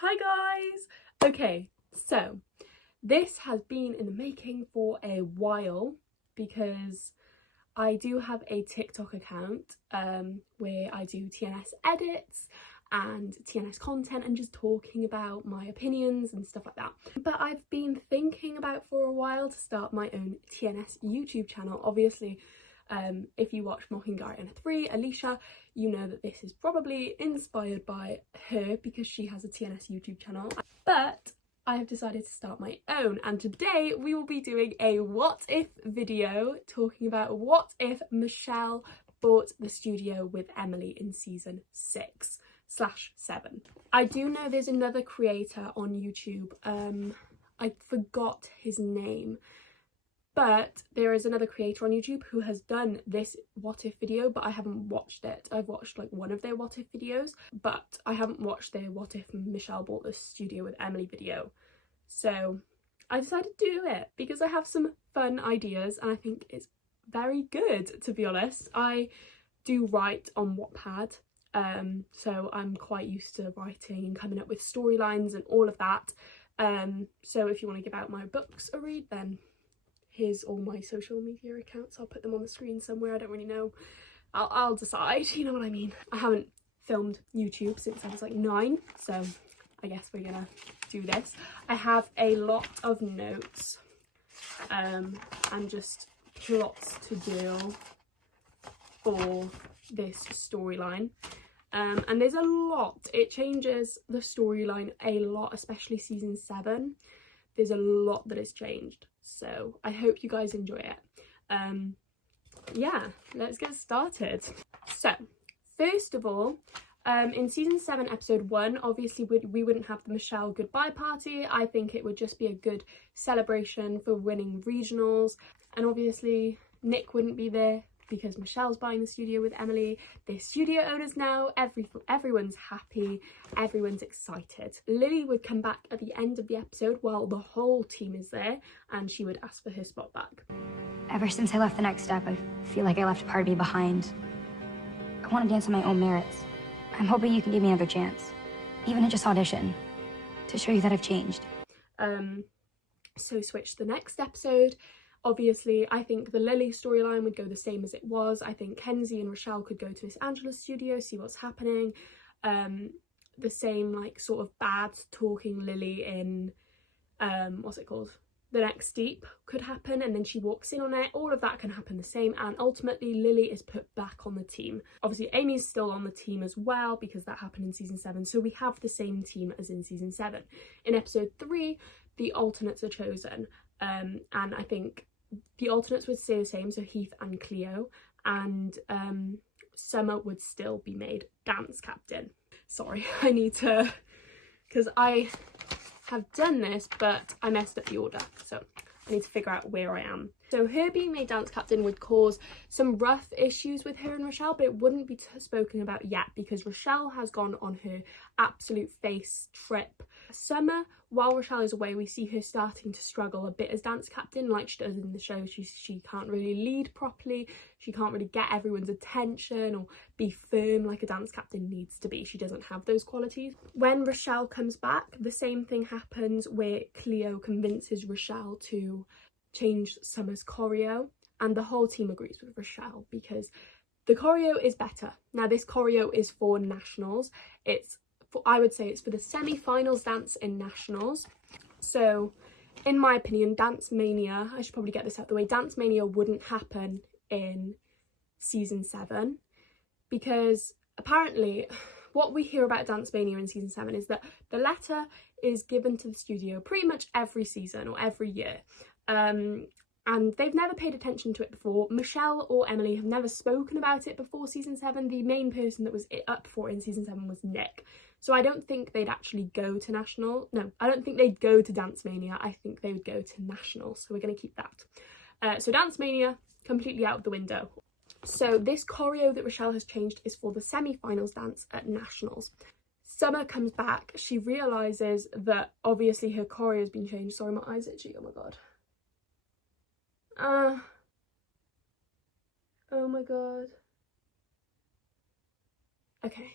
Hi guys! Okay, so this has been in the making for a while because I do have a TikTok account where I do TNS edits and TNS content and just talking about my opinions and stuff like that. But I've been thinking about for a while to start my own TNS YouTube channel. Obviously, if you watch Mockingjay 3, Alicia, you know that this is probably inspired by her because she has a TNS YouTube channel. But I have decided to start my own, and today we will be doing a what if video talking about what if Michelle bought the studio with Emily in season 6/7. I do know there's another creator on YouTube, I forgot his name, but there is another creator on YouTube who has done this what if video, but I haven't watched it. I've watched like one of their what if videos, but I haven't watched their what if Michelle bought the studio with Emily video. So I decided to do it because I have some fun ideas and I think it's very good, to be honest. I do write on Wattpad, so I'm quite used to writing and coming up with storylines and all of that. So if you want to give out my books a read, then here's all my social media accounts. I'll put them on the screen somewhere. I don't really know. I'll decide, you know what I mean. I haven't filmed YouTube since I was like 9, so I guess we're gonna do this. I have a lot of notes and just plots to do for this storyline. And there's a lot. It changes the storyline a lot, especially season 7. There's a lot that has changed. So I hope you guys enjoy it. Yeah, let's get started. So first of all, in season 7 episode 1, obviously we wouldn't have the Michelle goodbye party. I think it would just be a good celebration for winning regionals, and obviously Nick wouldn't be there because Michelle's buying the studio with Emily. They're studio owners now. Everyone's happy, everyone's excited. Lily would come back at the end of the episode while the whole team is there, and she would ask for her spot back. Ever since I left the next step, I feel like I left a part of me behind. I want to dance on my own merits. I'm hoping you can give me another chance, even to just audition, to show you that I've changed. So switch to the next episode. Obviously, I think the Lily storyline would go the same as it was. I think Kenzie and Rochelle could go to Miss Angela's studio, see what's happening. The same like sort of bad talking Lily in what's it called? The Next Deep could happen, and then she walks in on it. All of that can happen the same, and ultimately Lily is put back on the team. Obviously Amy's still on the team as well because that happened in season 7, so we have the same team as in season 7. In episode 3, the alternates are chosen, and I think the alternates would stay the same, so Heath and Cleo, and Summer would still be made dance captain. Sorry, I need to, because I have done this but I messed up the order, so I need to figure out where I am. So her being made dance captain would cause some rough issues with her and Rochelle, but it wouldn't be spoken about yet because Rochelle has gone on her absolute face trip. Summer, while Rochelle is away, we see her starting to struggle a bit as dance captain, like she does in the show. She can't really lead properly, she can't really get everyone's attention or be firm like a dance captain needs to be. She doesn't have those qualities. When Rochelle comes back, the same thing happens where Cleo convinces Rochelle to change Summer's choreo, and the whole team agrees with Rochelle because the choreo is better. Now this choreo is for nationals. I would say it's for the semi-finals dance in nationals. So in my opinion, Dance Mania, I should probably get this out of the way, Dance Mania wouldn't happen in season 7 because apparently what we hear about Dance Mania in season 7 is that the letter is given to the studio pretty much every season or every year. And they've never paid attention to it before. Michelle or Emily have never spoken about it before season 7. The main person that was up for in season 7 was Nick. So I don't think they'd actually go to national. No, I don't think they'd go to Dance Mania. I think they would go to national. So we're going to keep that. So Dance Mania, completely out of the window. So this choreo that Rochelle has changed is for the semi-finals dance at nationals. Summer comes back. She realises that obviously her choreo has been changed. Sorry, my eyes itchy. Oh my god. Oh my god. Okay.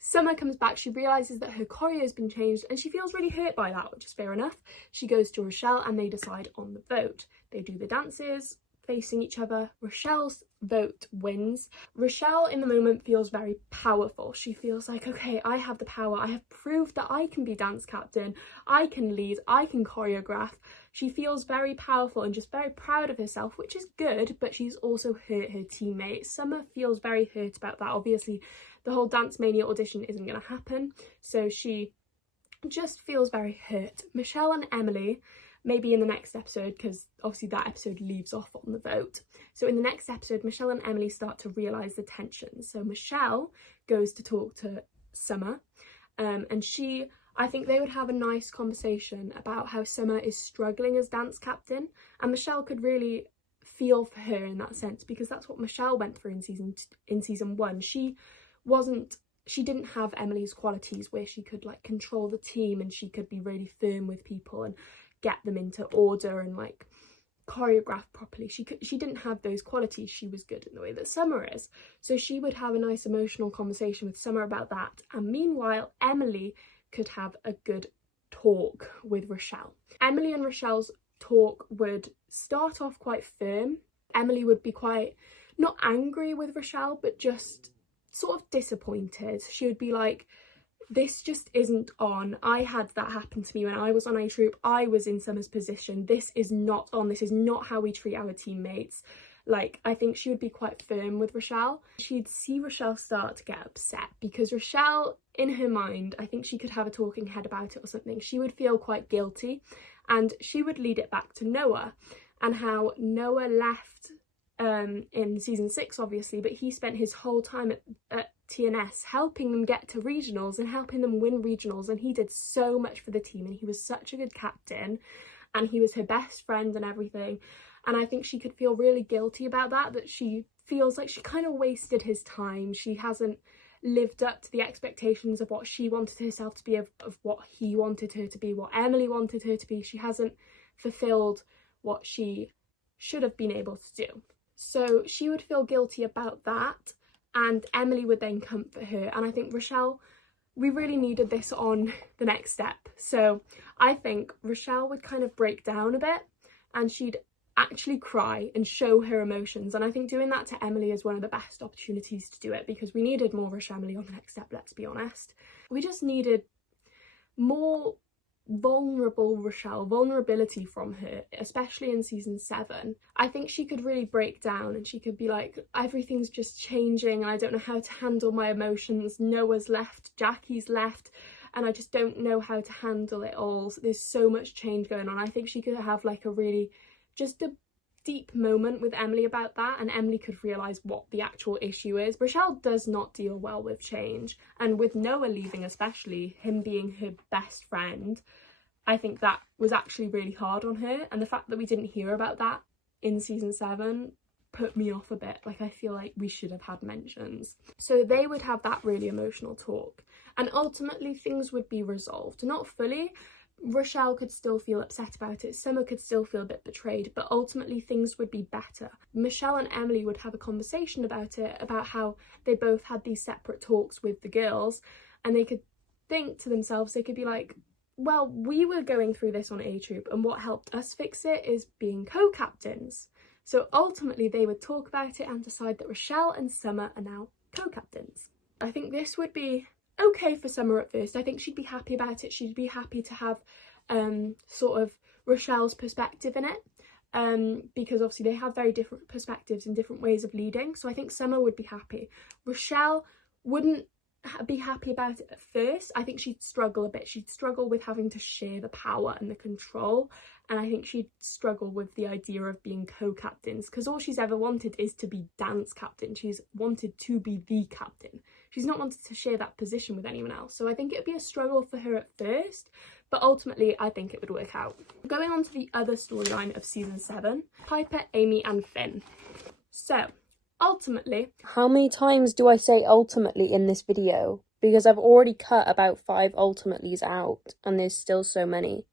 Summer comes back, she realises that her choreo has been changed and she feels really hurt by that, which is fair enough. She goes to Rochelle and they decide on the vote. They do the dances facing each other. Rochelle's vote wins. Rochelle in the moment feels very powerful. She feels like, okay, I have the power. I have proved that I can be dance captain. I can lead. I can choreograph. She feels very powerful and just very proud of herself, which is good, but she's also hurt her teammates. Summer feels very hurt about that. Obviously, the whole Dance Mania audition isn't going to happen, so she just feels very hurt. Michelle and Emily, maybe in the next episode, because obviously that episode leaves off on the vote. So in the next episode, Michelle and Emily start to realise the tension. So Michelle goes to talk to Summer, and I think they would have a nice conversation about how Summer is struggling as dance captain, and Michelle could really feel for her in that sense, because that's what Michelle went through in season 1. She didn't have Emily's qualities where she could like control the team and she could be really firm with people and get them into order and like choreograph properly. She didn't have those qualities. She was good in the way that Summer is. So she would have a nice emotional conversation with Summer about that. And meanwhile, Emily could have a good talk with Rochelle. Emily and Rochelle's talk would start off quite firm. Emily would be quite, not angry with Rochelle, but just sort of disappointed. She would be like, this just isn't on. I had that happen to me when I was on A Troop. I was in Summer's position. This is not on. This is not how we treat our teammates. Like, I think she would be quite firm with Rochelle. She'd see Rochelle start to get upset because Rochelle, in her mind, I think she could have a talking head about it or something. She would feel quite guilty and she would lead it back to Noah and how Noah left in season 6, obviously, but he spent his whole time at TNS helping them get to regionals and helping them win regionals, and he did so much for the team and he was such a good captain and he was her best friend and everything. And I think she could feel really guilty about that she feels like she kind of wasted his time. She hasn't lived up to the expectations of what she wanted herself to be, of what he wanted her to be, what Emily wanted her to be. She hasn't fulfilled what she should have been able to do. So she would feel guilty about that, and Emily would then comfort her. And I think Rochelle, we really needed this on the next step. So I think Rochelle would kind of break down a bit and she'd actually cry and show her emotions. And I think doing that to Emily is one of the best opportunities to do it, because we needed more Rochelle Emily on the next step, let's be honest. We just needed more vulnerable Rochelle, vulnerability from her, especially in season 7. I think she could really break down and she could be like, everything's just changing and I don't know how to handle my emotions. Noah's left, Jackie's left, and I just don't know how to handle it all. So there's so much change going on. I think she could have like a really, just a deep moment with Emily about that, and Emily could realise what the actual issue is. Rochelle does not deal well with change, and with Noah leaving, especially him being her best friend, I think that was actually really hard on her, and the fact that we didn't hear about that in season 7 put me off a bit. Like, I feel like we should have had mentions. So they would have that really emotional talk, and ultimately things would be resolved. Not fully. Rochelle could still feel upset about it, Summer could still feel a bit betrayed, but ultimately things would be better. Michelle and Emily would have a conversation about it, about how they both had these separate talks with the girls, and they could think to themselves, they could be like, well, we were going through this on A Troop and what helped us fix it is being co-captains. So ultimately they would talk about it and decide that Rochelle and Summer are now co-captains. I think this would be okay for Summer at first. I think she'd be happy about it. She'd be happy to have sort of Rochelle's perspective in it, because obviously they have very different perspectives and different ways of leading. So I think Summer would be happy. Rochelle wouldn't be happy about it at first. I think she'd struggle a bit. She'd struggle with having to share the power and the control, and I think she'd struggle with the idea of being co-captains, because all she's ever wanted is to be dance captain. She's wanted to be the captain. She's not wanted to share that position with anyone else. So I think it would be a struggle for her at first, but ultimately I think it would work out. Going on to the other storyline of season 7, Piper, Amy and Finn. So ultimately, how many times do I say ultimately in this video? Because I've already cut about 5 ultimately's out and there's still so many.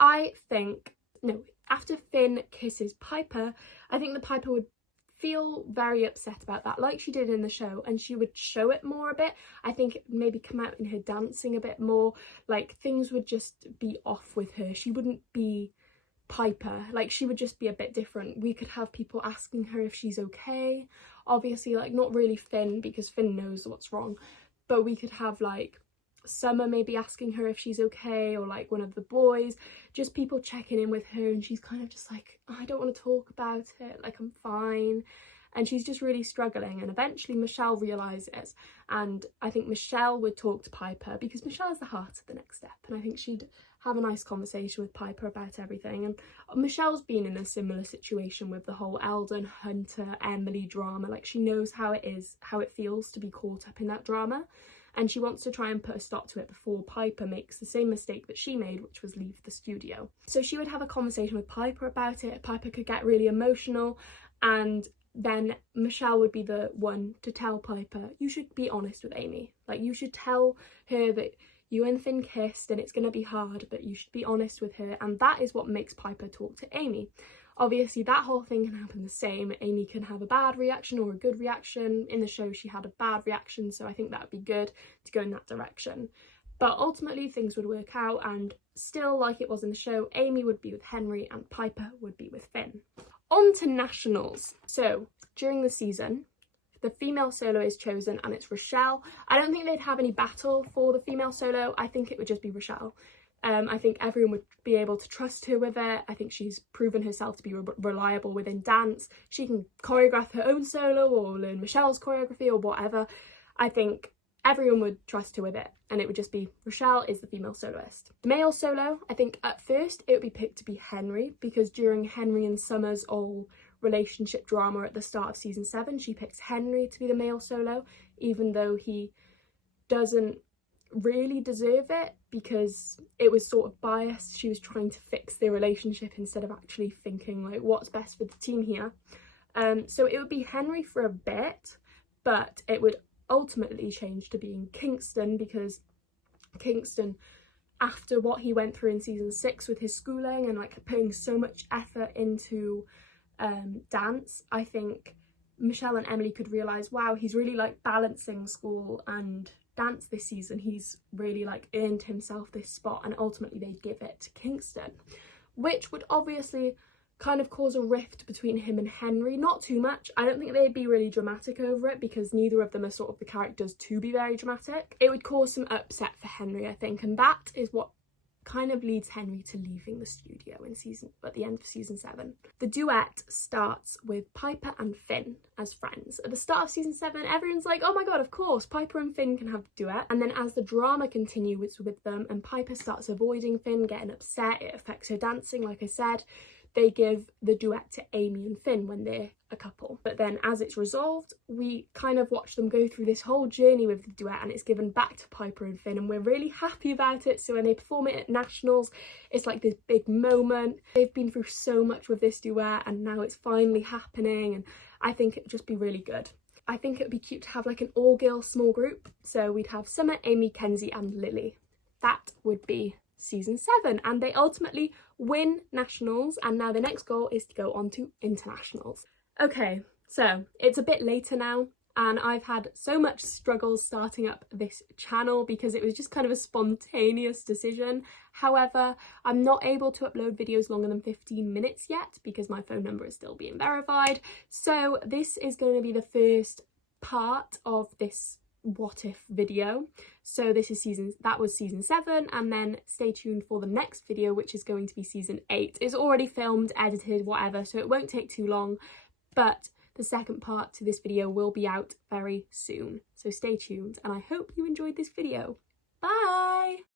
I think, no, after Finn kisses Piper, I think that Piper would feel very upset about that, like she did in the show, and she would show it more a bit. I think it maybe come out in her dancing a bit more, like things would just be off with her. She wouldn't be Piper, like she would just be a bit different. We could have people asking her if she's okay, obviously like not really Finn, because Finn knows what's wrong, but we could have like Summer maybe asking her if she's okay, or like one of the boys, just people checking in with her, and she's kind of just like, oh, I don't want to talk about it, like I'm fine, and she's just really struggling. And eventually Michelle realises, and I think Michelle would talk to Piper, because Michelle is the heart of the next step, and I think she'd have a nice conversation with Piper about everything. And Michelle's been in a similar situation with the whole Eldon, Hunter, Emily drama. Like she knows how it is, how it feels to be caught up in that drama, and she wants to try and put a stop to it before Piper makes the same mistake that she made, which was leave the studio. So she would have a conversation with Piper about it. Piper could get really emotional, and then Michelle would be the one to tell Piper, you should be honest with Amy. Like you should tell her that you and Finn kissed and it's going to be hard, but you should be honest with her. And that is what makes Piper talk to Amy. Obviously that whole thing can happen the same. Amy can have a bad reaction or a good reaction. In the show she had a bad reaction, so I think that would be good to go in that direction. But ultimately things would work out, and still, like it was in the show, Amy would be with Henry and Piper would be with Finn. On to nationals. So during the season, the female solo is chosen, and it's Rochelle. I don't think they'd have any battle for the female solo. I think it would just be Rochelle. I think everyone would be able to trust her with it. I think she's proven herself to be reliable within dance. She can choreograph her own solo or learn Michelle's choreography or whatever. I think everyone would trust her with it, and it would just be Rochelle is the female soloist. The male solo, I think at first it would be picked to be Henry, because during Henry and Summer's all relationship drama at the start of season 7, she picks Henry to be the male solo, even though he doesn't really deserve it, because it was sort of biased. She was trying to fix their relationship instead of actually thinking like what's best for the team here. So it would be Henry for a bit, but it would ultimately change to being Kingston, because Kingston, after what he went through in season 6 with his schooling and like putting so much effort into dance, I think Michelle and Emily could realise, wow, he's really like balancing school and dance this season. He's really like earned himself this spot, and ultimately they'd give it to Kingston, which would obviously kind of cause a rift between him and Henry. Not too much. I don't think they'd be really dramatic over it, because neither of them are sort of the characters to be very dramatic. It would cause some upset for Henry, I think, and that is what kind of leads Henry to leaving the studio at the end of season 7. The duet starts with Piper and Finn as friends. At the start of season 7, everyone's like, oh my god, of course, Piper and Finn can have a duet. And then as the drama continues with them and Piper starts avoiding Finn, getting upset, it affects her dancing, like I said, they give the duet to Amy and Finn when they're a couple. But then as it's resolved, we kind of watch them go through this whole journey with the duet, and it's given back to Piper and Finn, and we're really happy about it. So when they perform it at nationals, it's like this big moment. They've been through so much with this duet, and now it's finally happening, and I think it'd just be really good. I think it'd be cute to have like an all-girl small group. So we'd have Summer, Amy, Kenzie and Lily. That would be season 7, and they ultimately win nationals, and now the next goal is to go on to internationals. Okay, so it's a bit later now, and I've had so much struggles starting up this channel because it was just kind of a spontaneous decision. However, I'm not able to upload videos longer than 15 minutes yet because my phone number is still being verified. So this is going to be the first part of this what if video. So this is that was season 7, and then stay tuned for the next video, which is going to be season 8. It's already filmed, edited, whatever, so it won't take too long, but the second part to this video will be out very soon. So stay tuned, and I hope you enjoyed this video. Bye!